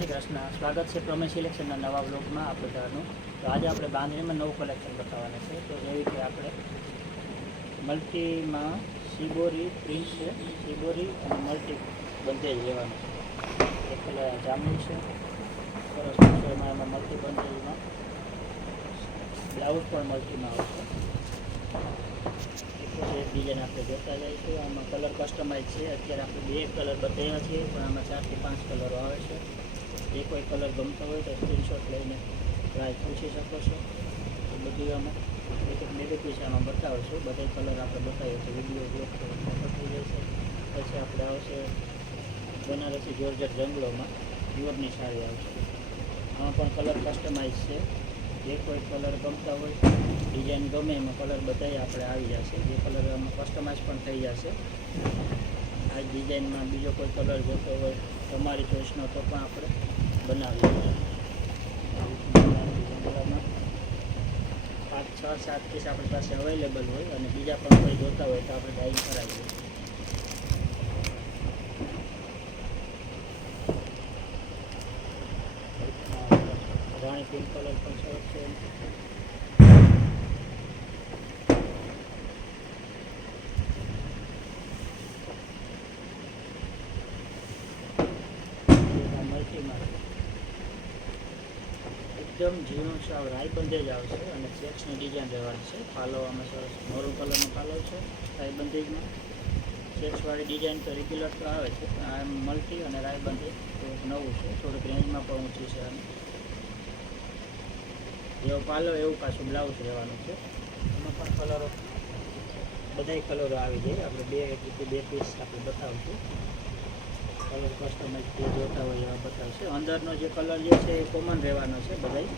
શ્રી કૃષ્ણ. સ્વાગત છે પ્રમેય સિલેક્શનના નવા બ્લોગમાં આપણે બધાનું. તો આજે આપણે બાંધણીમાં નવું કલેક્શન બતાવવાના છે. તો એવી રીતે આપણે મલ્ટીમાં શિબોરી પ્રિન્ટ છે, શિબોરી અને મલ્ટી બંધેજ લેવાનું છે. એક કલર જામની છે, સરસ એમાં મલ્ટી બંધેજમાં બ્લાઉઝ પણ મલ્ટીમાં આવશે. એક ડિઝાઇન આપણે જોતા જઈશું. આમાં કલર કસ્ટમાઇઝ છે. અત્યારે આપણે 2 કલર બતાવ્યા છીએ, પણ આમાં 4 થી 5 કલરો આવે છે. જે કોઈ કલર ગમતો હોય તો સ્ક્રીનશોટ લઈને પ્રાઇસ પૂછી શકો છો. તો બધું આમાં બે પીસ આમાં બતાવીશું. બધા કલર આપણે બતાવીએ તો વિડીયો બ્લોગ થઈ જશે. પછી આપણે આવશે બનારસી જોર્જેટ જંગલોમાં પ્યોરની સાડી આવશે. આમાં પણ કલર કસ્ટમાઇઝ છે. જે કોઈ કલર ગમતા હોય, ડિઝાઇન ગમે એમાં કલર બધાય આપણે આવી જશે. જે કલર આમાં કસ્ટમાઇઝ પણ થઈ જશે. આ ડિઝાઇનમાં બીજો કોઈ કલર જોતો હોય તમારી ચોઈસનો તો પણ આપણે બનાવીએ. 5, 6, 7 પીસ આપણી પાસે અવેલેબલ હોય અને બીજા પણ કોઈ જોતા હોય તો આપણે ડાઇંગ કરાવીએ. રાણી પિંક કલર પણ સરસ છે. એકદમ ઝીણું સાવ રાઈ બંધેજ આવશે અને ચેક્સની ડિઝાઇન રહેવાની છે. પાલો આમાં સરસ મરૂન કલરનો પાલો છે. રાઈ બંધેજમાં ચેક્સવાળી ડિઝાઇન તો રેગ્યુલર તો આવે છે, પણ આ મલ્ટી અને રાઈ બંધેજ થોડુંક નવું છે. થોડુંક રેન્જમાં પણ ઊંચી છે. અને જેવો પાલો એવું પાછું બ્લાઉઝ રહેવાનું છે. એમાં પણ કલરો બધાય કલરો આવી જાય. આપણે 2 પીસ આપણે બતાવીશું. કલર કસ્ટમાઇઝ જે જોતા હોય એવા બતાવશે. અંદરનો જે કલર જે છે એ કોમન રહેવાનો છે બધાય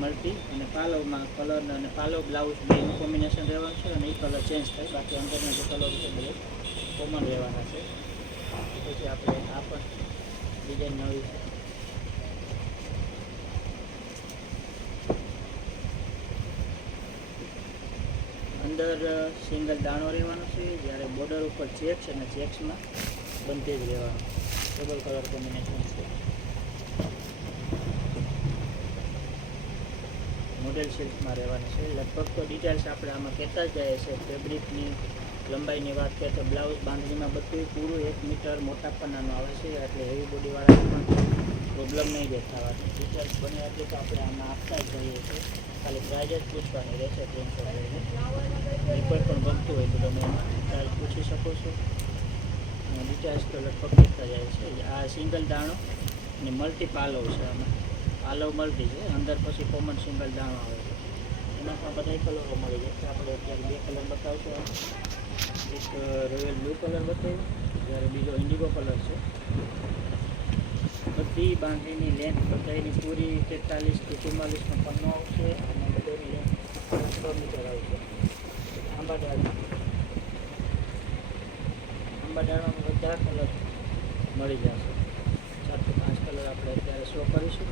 મલ્ટી, અને પાલોમાં કલર અને પાલો બ્લાઉઝ બેનું કોમ્બિનેશન રહેવાનું છે. અને એ કલર ચેન્જ થાય. બાકી અંદરના જે કલર છે બધે કોમન રહેવાના છે. પછી આપણે આ પણ ડિઝાઇન નવી છે. અંદર સિંગલ દાણો રહેવાનો છે, જ્યારે બોર્ડર ઉપર ચેક્સ અને ચેક્સમાં બંધેજ રહેવાનું. ડબલ કલર કોમ્બિનેશન છે. મોડેલ સિલ્કમાં રહેવાનું છે. લગભગ તો ડિટેલ્સ આપણે આમાં કહેતા જ જઈએ છીએ. ફેબ્રિકની લંબાઈની વાત કરીએ તો બ્લાઉઝ બાંધણીમાં બધું પૂરું 1 મીટર મોટા પન્નાનું આવે છે. એટલે હેવી બોડીવાળાને પણ પ્રોબ્લેમ નહીં દેખાવાની. ડિટેલ્સ બને એટલું તો આપણે આમાં આપતા જ જઈએ છીએ. ખાલી પ્રાઇઝ જ પૂછવાની રહેશે. સ્ક્રીનશોટ લઈને એ કોઈ પણ ગમતું હોય તો તમે એમાં પ્રાઇઝ પૂછી શકો છો. ડિટેલ્સ તો લગભગ કહેતા જાય છે. આ સિંગલ દાણો અને મલ્ટી પાલવ છે. આમાં પાલવ મલ્ટી છે, અંદર પછી કોમન સિંગલ દાણો આવે છે. એમાં પણ બધા કલરો મળી જશે. આપણે અત્યારે 2 કલર બતાવશું. એક રોયલ બ્લુ કલર બતાવ્યું, જ્યારે બીજો ઇન્ડિગો કલર છે. બધી બાંધણીની લેન્થ બધાની પૂરી 43 થી 44નો પન્નો આવશે. અને બધાની લેન્થ 6 મીટર આવશે. આંબાડાળમાં બધા કલર મળી જશે. 4 થી 5 કલર આપણે અત્યારે શો કરીશું.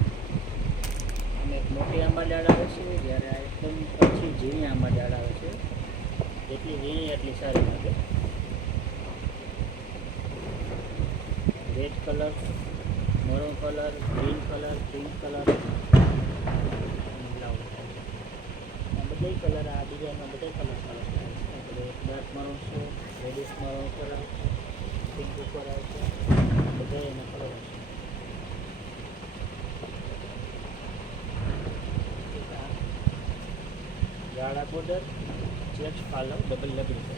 અને એક મોટી આંબાડાળ આવે છે, જ્યારે આ એકદમ પછી ઝીણી આંબાડાળ આવે છે. જેટલી ઝીણી એટલી સારી લાગે. Red colour, maroon colour, green colour, pink colour, blouse આ બધા કલર. આ ડિઝાઇનમાં બધા કલર સરસ આવે છે. આપણે ડાર્ક મરૂન છે, રેડિશ મરૂન ઉપર આવશે, પિંક ઉપર આવશે, બધા એના કલર હશે. ગાળા બોર્ડર, ચેક્સ પાલવ, ડબલ લગડી છે.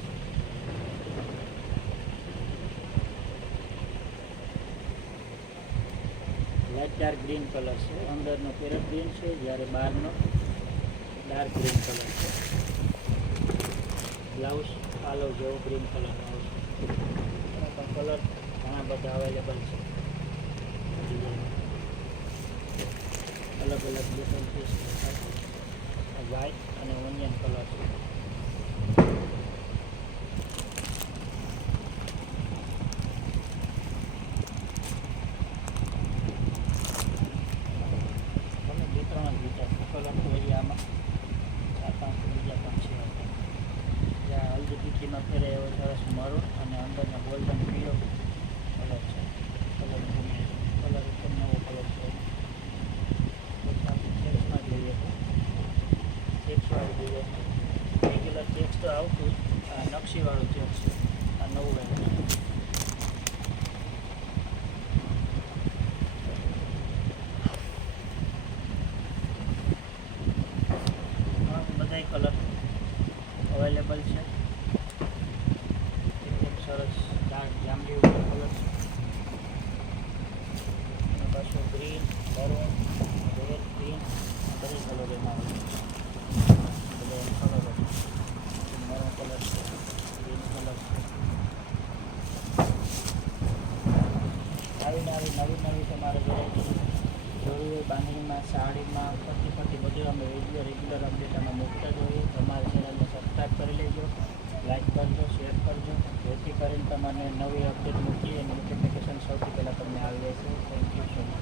લાઇટ ડાર્ક ગ્રીન કલર છે. અંદરનો પેરેટ ગ્રીન છે, જ્યારે બહારનો ડાર્ક ગ્રીન કલર છે. બ્લાઉઝ પાલવ જેવો ગ્રીન કલરનો આવશે. એમાં પણ કલર ઘણા બધા અવેલેબલ છે. અલગ અલગ ડિફરન્ટ પીસ વ્હાઇટ અને ઓનિયન કલર છે. તમે 2-3 બીજા કલર તો હજી આમાં 4-5 બીજા પણ છે. જ્યાં હલ્દી પીઠીમાં ફેરે એવો સરસ મરૂન અને અંદરના ગોલ્ડન પીળો કલર છે. કલર એકદમ નવો કલર છે. એસી વાળું ચેક છે. આ નવું આવે છે. બધાય કલર અવેલેબલ છે. એકદમ સરસ ડાર્ક જાંબલી ઉપર કલર છે. અને પાછું ગ્રીન, મરૂન, રેડ, ગ્રીન બધી કલર એમાં આવે છે. બધા કલર મરૂન કલર છે, ગ્રીન કલર છે. આવી નવી તમારે વેરાયટી જોવી હોય બાંધણીમાં, સાડીમાં, ફરતી બધું અમે રેગ્યુલર અપડેટ અમે મૂકતા જ હોઈએ. તમારા ચેનલને સબસ્ક્રાઈબ કરી લેજો, લાઈક કરજો, શેર કરજો, જેથી કરીને તમને નવી અપડેટ મૂકીએ નોટિફિકેશન સૌથી પહેલાં તમને આવી જાય છે. Thank you so much.